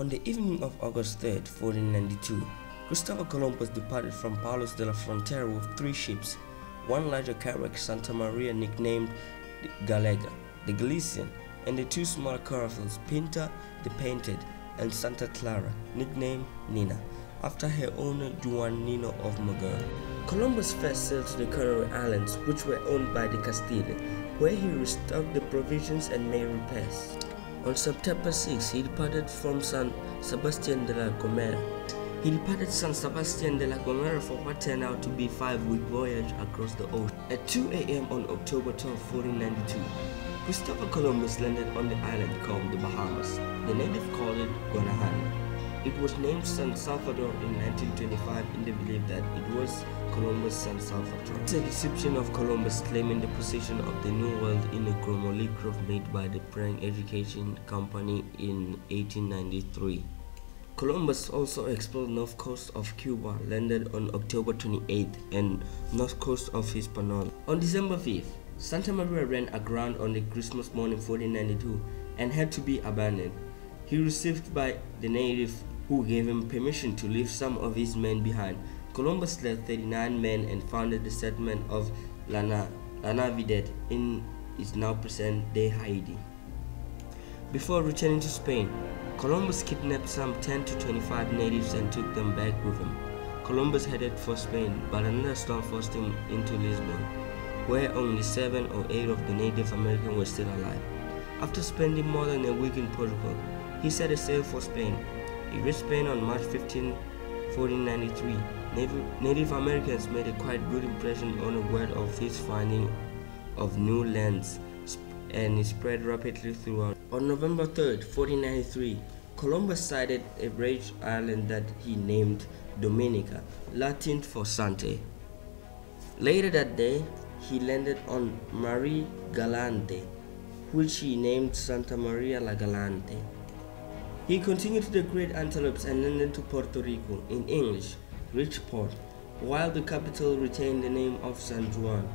On the evening of August 3rd, 1492, Christopher Columbus departed from Palos de la Frontera with 3 ships, one larger carrack, Santa Maria, nicknamed Galega, the Galician, and the 2 small caravels, Pinta, the Painted, and Santa Clara, nicknamed Nina, after her owner Juan Nino of Magur. Columbus first sailed to the Canary Islands, which were owned by the Castile, where he restocked the provisions and made repairs. On September 6, he departed from San Sebastián de la Gomera. For what turned out to be a 5-week voyage across the ocean. At 2 a.m. on October 12, 1492, Christopher Columbus landed on the island called the Bahamas. The natives called it Guanahani. It was named San Salvador in 1925 in the belief that it was Columbus' San Salvador. The deception of Columbus claiming the possession of the New World in a chromolitograph made by the Prank Education Company in 1893. Columbus also explored north coast of Cuba, landed on October 28th, and north coast of Hispaniola. On December 5th, Santa Maria ran aground on the Christmas morning 1492 and had to be abandoned. He received by the natives, who gave him permission to leave some of his men behind. Columbus led 39 men and founded the settlement of La Navidad in its now present-day Haiti. Before returning to Spain, Columbus kidnapped some 10 to 25 natives and took them back with him. Columbus headed for Spain, but another storm forced him into Lisbon, where only 7 or 8 of the Native Americans were still alive. After spending more than a week in Portugal, he set sail for Spain. He reached Spain on March 15, 1493. Native Americans made a quite good impression on the word of his finding of new lands, and it spread rapidly throughout. On November 3, 1493, Columbus sighted a large island that he named Dominica, Latin for Sante. Later that day, he landed on Marie Galante, which he named Santa Maria la Galante. He continued to the Great Antelopes and landed to Puerto Rico, in English, Rich Port, while the capital retained the name of San Juan.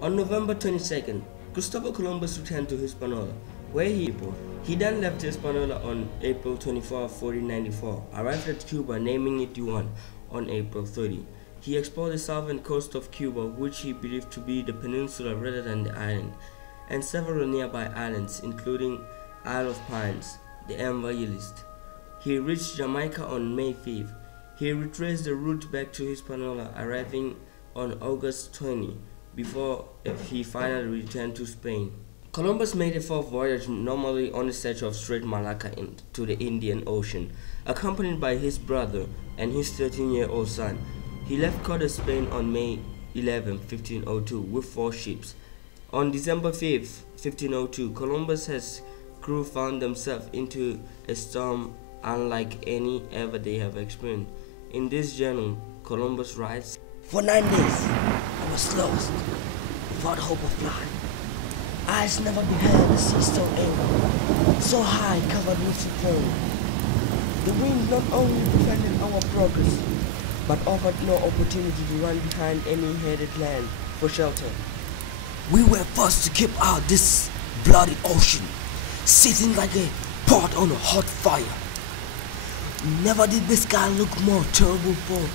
On November 22nd, Christopher Columbus returned to Hispaniola, where he then left Hispaniola on April 24, 1494, arrived at Cuba, naming it Juan, on April 30. He explored the southern coast of Cuba, which he believed to be the peninsula rather than the island, and several nearby islands, including Isle of Pines, the Evangelist. He reached Jamaica on May 5th. He retraced the route back to Hispaniola, arriving on August 20, before he finally returned to Spain. Columbus made a 4th voyage, normally on the search of Strait Malacca to the Indian Ocean, accompanied by his brother and his 13-year-old son. He left Cadiz, Spain on May 11, 1502, with 4 ships. On December 5, 1502, Columbus's crew found themselves into a storm unlike any ever they have experienced. In this journal, Columbus writes, "For 9 days I was lost, without hope of flying. Eyes never beheld the sea so angry, so high covered with foam. The wind not only prevented our progress, but offered no opportunity to run behind any headed land for shelter. We were forced to keep out this bloody ocean, sitting like a pot on a hot fire. Never did the sky look more terrible for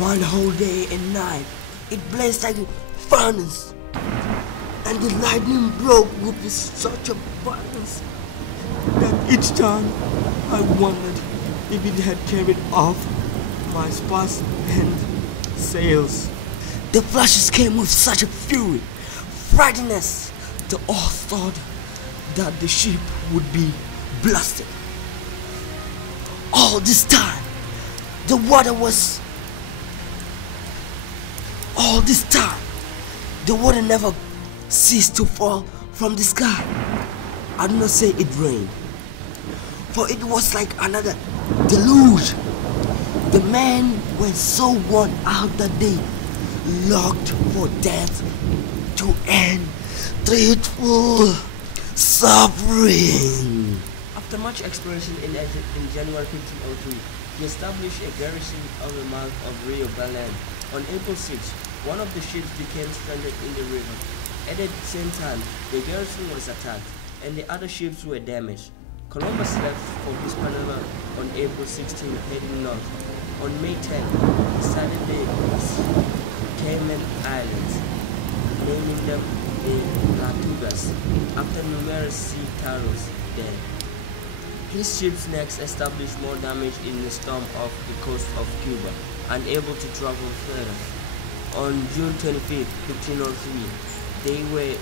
one whole day and night. It blazed like a furnace, and the lightning broke with such a violence that each time I wondered if it had carried off my spars and sails. The flashes came with such a fury, frightening us. The all thought that the ship would be blasted. All this time, the water never ceased to fall from the sky. I do not say it rained, for it was like another deluge. The men were so worn out that they longed for death to end dreadful suffering." After much exploration in January 1503, he established a garrison on the mouth of Rio Grande. On April 6, one of the ships became stranded in the river. At the same time, the garrison was attacked, and the other ships were damaged. Columbus left for Hispaniola on April 16, heading north. On May 10, he sighted the Cayman Islands, naming them the Tortugas, after numerous sea turtles there. His ships next established more damage in the storm off the coast of Cuba, unable to travel further. On June 25, 1503, they were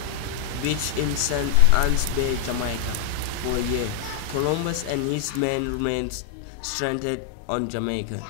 beached in St. Anne's Bay, Jamaica, for a year. Columbus and his men remained stranded on Jamaica.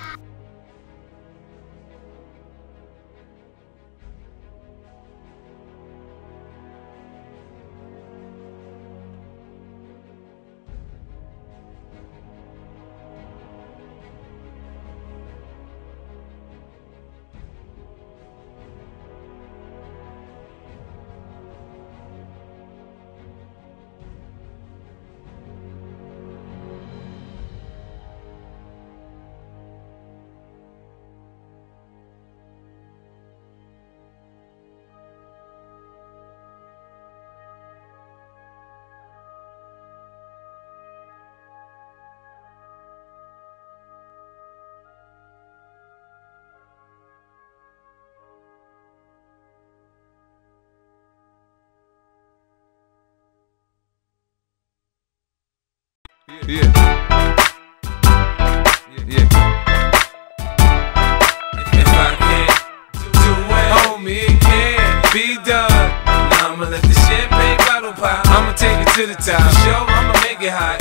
Yeah. If I can't do it, homie, it can't be done. Now I'ma let the champagne bottle pop. I'ma take it to the top. Show, I'ma make it hot.